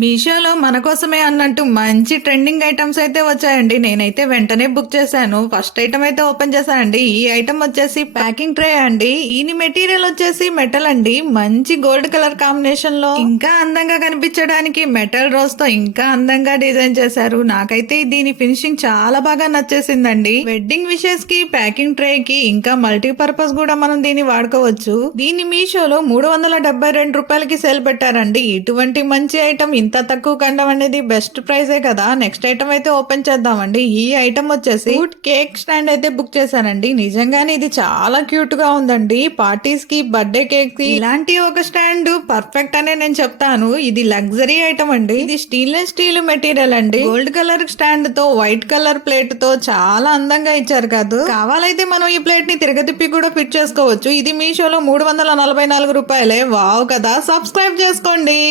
మీషోలో మన కోసమే అన్నట్టు మంచి ట్రెండింగ్ ఐటమ్స్ అయితే వచ్చాయండి. నేనైతే వెంటనే బుక్ చేశాను. ఫస్ట్ ఐటమ్ అయితే ఓపెన్ చేశానండి. ఈ ఐటమ్ వచ్చేసి ప్యాకింగ్ ట్రే అండి. దీని మెటీరియల్ వచ్చేసి మెటల్ అండి. మంచి గోల్డ్ కలర్ కాంబినేషన్ లో ఇంకా అందంగా కనిపించడానికి మెటల్ రోజ్ తో ఇంకా అందంగా డిజైన్ చేశారు. నాకైతే దీని ఫినిషింగ్ చాలా బాగా నచ్చేసిందండి. వెడ్డింగ్ విషెస్ కి, ప్యాకింగ్ ట్రే కి ఇంకా మల్టీపర్పస్ కూడా మనం దీన్ని వాడుకోవచ్చు. దీన్ని మీషోలో 372 రూపాయలకి సేల్ పెట్టారండి. ఇటువంటి మంచి ఐటమ్ ఇంత తక్కువ కండం అనేది బెస్ట్ ప్రైజే కదా. నెక్స్ట్ ఐటమ్ అయితే ఓపెన్ చేద్దామండి. ఈ ఐటమ్ వచ్చేసి కేక్ స్టాండ్ అయితే బుక్ చేశానండి. నిజంగానే ఇది చాలా క్యూట్ గా ఉందండి. పార్టీస్ కి, బర్త్డే కేక్ కి ఇలాంటి ఒక స్టాండ్ పర్ఫెక్ట్ అనే నేను చెప్తాను. ఇది లగ్జరీ ఐటమ్ అండి. ఇది స్టెయిన్లెస్ స్టీల్ మెటీరియల్ అండి. గోల్డ్ కలర్ స్టాండ్ తో వైట్ కలర్ ప్లేట్ తో చాలా అందంగా ఇచ్చారు కాదు. కావాలైతే మనం ఈ ప్లేట్ ని తిరగతిప్పి కూడా ఫిట్ చేసుకోవచ్చు. ఇది మీషోలో 344 రూపాయలే. వావ్ కదా. సబ్స్క్రైబ్ చేసుకోండి.